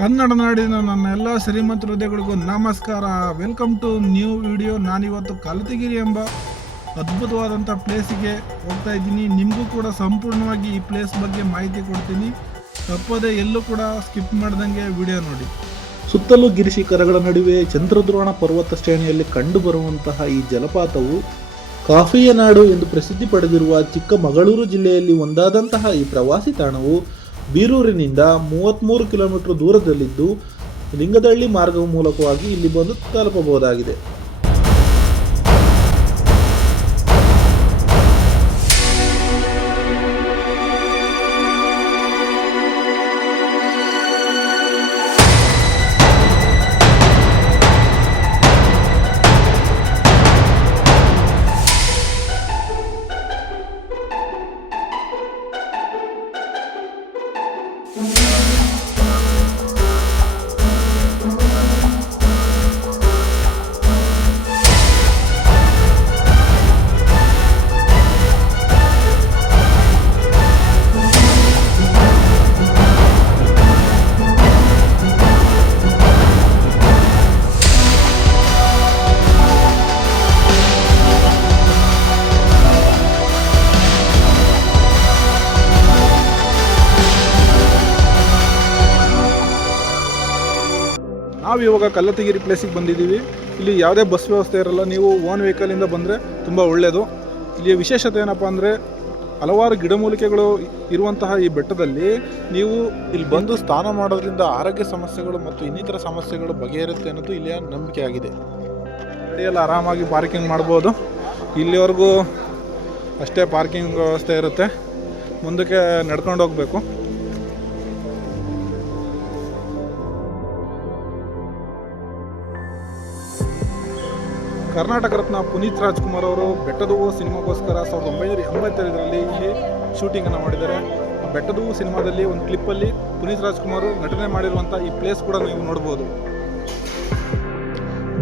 ಕನ್ನಡ ನಾಡಿನ ನನ್ನ ಎಲ್ಲ ಶ್ರೀಮಂತ ಹೃದಯಗಳಿಗೂ ನಮಸ್ಕಾರ. Welcome to new video. ನಾನಿವತ್ತು ಕಲತಗಿರಿ ಎಂಬ ಅದ್ಭುತವಾದಂಥ ಪ್ಲೇಸಿಗೆ ಹೋಗ್ತಾ ಇದ್ದೀನಿ. ನಿಮಗೂ ಕೂಡ ಸಂಪೂರ್ಣವಾಗಿ ಈ ಪ್ಲೇಸ್ ಬಗ್ಗೆ ಮಾಹಿತಿ ಕೊಡ್ತೀನಿ. ತಪ್ಪದೇ ಎಲ್ಲೂ ಕೂಡ ಸ್ಕಿಪ್ ಮಾಡ್ದಂಗೆ ವಿಡಿಯೋ ನೋಡಿ. ಸುತ್ತಲೂ ಗಿರಿಶಿಖರಗಳ ನಡುವೆ ಚಂದ್ರದ್ರೋಣ ಪರ್ವತ ಶ್ರೇಣಿಯಲ್ಲಿ ಕಂಡುಬರುವಂತಹ ಈ ಜಲಪಾತವು ಕಾಫಿಯ ನಾಡು ಎಂದು ಪ್ರಸಿದ್ಧಿ ಪಡೆದಿರುವ ಚಿಕ್ಕಮಗಳೂರು ಜಿಲ್ಲೆಯಲ್ಲಿ ಒಂದಾದಂತಹ ಈ ಪ್ರವಾಸಿ ತಾಣವು ಬೀರೂರಿನಿಂದ 33 ಕಿಲೋಮೀಟರ್ ದೂರದಲ್ಲಿದ್ದು ಲಿಂಗದಹಳ್ಳಿ ಮಾರ್ಗದ ಮೂಲಕವಾಗಿ ಇಲ್ಲಿ ಬಂದು ತಲುಪಬಹುದಾಗಿದೆ. ನಾವು ಇವಾಗ ಕಲ್ಲತಗಿರಿ ಪ್ಲೇಸಿಗೆ ಬಂದಿದ್ದೀವಿ. ಇಲ್ಲಿ ಯಾವುದೇ ಬಸ್ ವ್ಯವಸ್ಥೆ ಇರಲ್ಲ. ನೀವು ಓನ್ ವೆಹಿಕಲಿಂದ ಬಂದರೆ ತುಂಬ ಒಳ್ಳೆಯದು. ಇಲ್ಲಿಯ ವಿಶೇಷತೆ ಏನಪ್ಪ ಅಂದರೆ ಹಲವಾರು ಗಿಡಮೂಲಿಕೆಗಳು ಇರುವಂತಹ ಈ ಬೆಟ್ಟದಲ್ಲಿ ನೀವು ಇಲ್ಲಿ ಬಂದು ಸ್ನಾನ ಮಾಡೋದ್ರಿಂದ ಆರೋಗ್ಯ ಸಮಸ್ಯೆಗಳು ಮತ್ತು ಇನ್ನಿತರ ಸಮಸ್ಯೆಗಳು ಬಗೆಹರುತ್ತೆ ಅನ್ನೋದು ಇಲ್ಲಿಯ ನಂಬಿಕೆ ಆಗಿದೆ. ಗಾಡಿಯಲ್ಲಿ ಆರಾಮಾಗಿ ಪಾರ್ಕಿಂಗ್ ಮಾಡ್ಬೋದು. ಇಲ್ಲಿವರೆಗೂ ಅಷ್ಟೇ ಪಾರ್ಕಿಂಗ್ ವ್ಯವಸ್ಥೆ ಇರುತ್ತೆ. ಮುಂದಕ್ಕೆ ನಡ್ಕೊಂಡು ಹೋಗಬೇಕು. ಕರ್ನಾಟಕ ರತ್ನ ಪುನೀತ್ ರಾಜ್ಕುಮಾರ್ ಅವರು ಬೆಟ್ಟದ ಹೂವು ಸಿನಿಮಾಗೋಸ್ಕರ 1985ರಲ್ಲಿ ಇಲ್ಲಿ ಶೂಟಿಂಗನ್ನು ಮಾಡಿದ್ದಾರೆ. ಬೆಟ್ಟದ ಹೂವು ಸಿನಿಮಾದಲ್ಲಿ ಒಂದು ಕ್ಲಿಪ್ಪಲ್ಲಿ ಪುನೀತ್ ರಾಜ್ಕುಮಾರ್ ನಟನೆ ಮಾಡಿರುವಂಥ ಈ ಪ್ಲೇಸ್ ಕೂಡ ನೀವು ನೋಡ್ಬೋದು.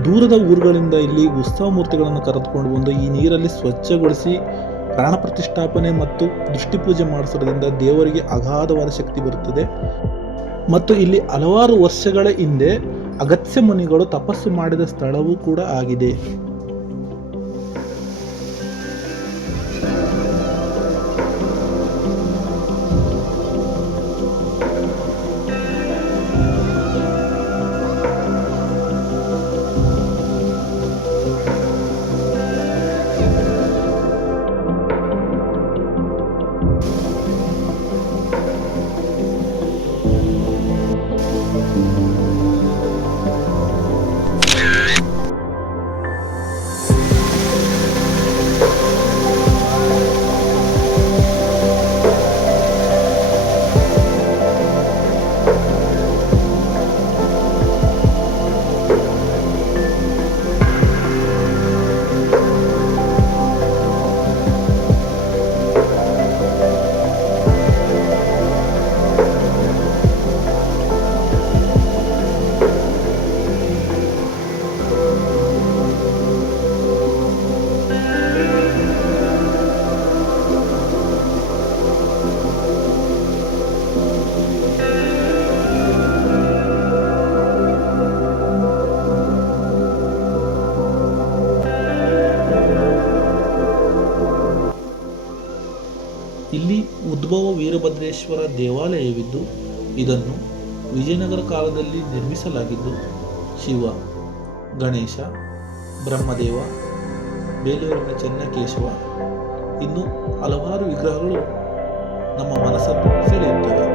ದೂರದ ಊರುಗಳಿಂದ ಇಲ್ಲಿ ಉತ್ಸವ ಮೂರ್ತಿಗಳನ್ನು ಕರೆದುಕೊಂಡು ಬಂದು ಈ ನೀರಲ್ಲಿ ಸ್ವಚ್ಛಗೊಳಿಸಿ ಪ್ರಾಣ ಪ್ರತಿಷ್ಠಾಪನೆ ಮತ್ತು ದೃಷ್ಟಿ ಪೂಜೆ ಮಾಡಿಸೋದ್ರಿಂದ ದೇವರಿಗೆ ಅಗಾಧವಾದ ಶಕ್ತಿ ಬರುತ್ತದೆ. ಮತ್ತು ಇಲ್ಲಿ ಹಲವಾರು ವರ್ಷಗಳ ಹಿಂದೆ ಅಗತ್ಯ ಮುನಿಗಳು ತಪಸ್ಸು ಮಾಡಿದ ಸ್ಥಳವೂ ಕೂಡ ಆಗಿದೆ. ಇಲ್ಲಿ ಉದ್ಭವ ವೀರಭದ್ರೇಶ್ವರ ದೇವಾಲಯವಿದ್ದು ಇದನ್ನು ವಿಜಯನಗರ ಕಾಲದಲ್ಲಿ ನಿರ್ಮಿಸಲಾಗಿದ್ದು ಶಿವ, ಗಣೇಶ, ಬ್ರಹ್ಮದೇವ, ಬೇಲೂರಿನ ಚೆನ್ನಕೇಶವ ಇನ್ನೂ ಹಲವಾರು ವಿಗ್ರಹಗಳು ನಮ್ಮ ಮನಸ್ಸನ್ನು ಸೆಳೆಯುತ್ತವೆ.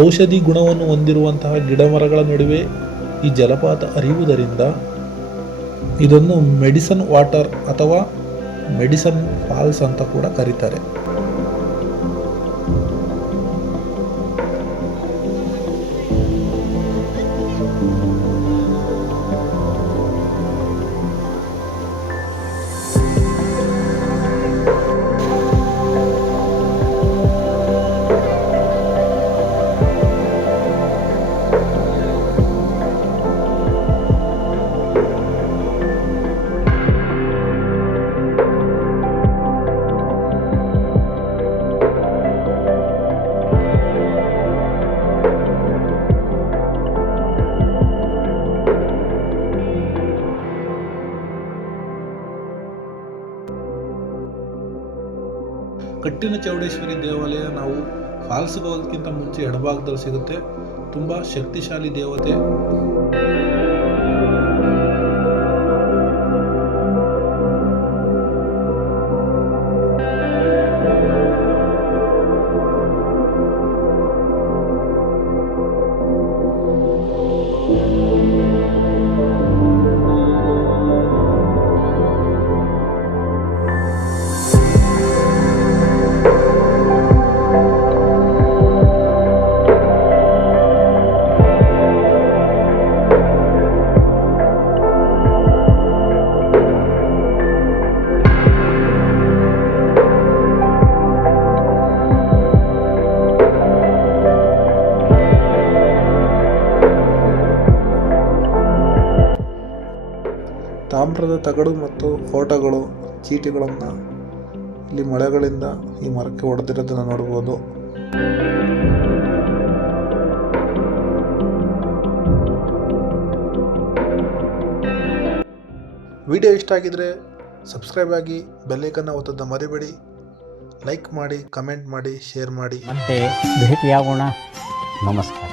ಔಷಧಿ ಗುಣವನ್ನು ಹೊಂದಿರುವಂತಹ ಗಿಡಮರಗಳ ನಡುವೆ ಈ ಜಲಪಾತ ಹರಿಯುವುದರಿಂದ ಇದನ್ನು ಮೆಡಿಸನ್ ವಾಟರ್ ಅಥವಾ ಮೆಡಿಸನ್ ಫಾಲ್ಸ್ ಅಂತ ಕೂಡ ಕರೀತಾರೆ. ಕಟ್ಟಿನ ಚೌಡೇಶ್ವರಿ ದೇವಾಲಯ ನಾವು ಫಾಲ್ಸ್ಗೆ ಹೋಗೋದಕ್ಕಿಂತ ಮುಂಚೆ ಎಡಭಾಗದಲ್ಲಿ ಸಿಗುತ್ತೆ. ತುಂಬ ಶಕ್ತಿಶಾಲಿ ದೇವತೆ. ತಾಮ್ರದ ತಗಡು ಮತ್ತು ಫೋಟೋಗಳು, ಚೀಟಿಗಳನ್ನು ಇಲ್ಲಿ ಮಳೆಗಳಿಂದ ಈ ಮರಕ್ಕೆ ಹೊಡೆದಿರೋದನ್ನು ನೋಡ್ಬೋದು. ವಿಡಿಯೋ ಇಷ್ಟ ಆಗಿದ್ರೆ ಸಬ್ಸ್ಕ್ರೈಬ್ ಆಗಿ, ಬೆಲ್ಲೈಕನ್ನ ಒತ್ತೋದನ್ನ ಮರಿಬೇಡಿ. ಲೈಕ್ ಮಾಡಿ, ಕಮೆಂಟ್ ಮಾಡಿ, ಶೇರ್ ಮಾಡಿ. ಮತ್ತೆ ಭೇಟಿಯಾಗೋಣ. ನಮಸ್ಕಾರ.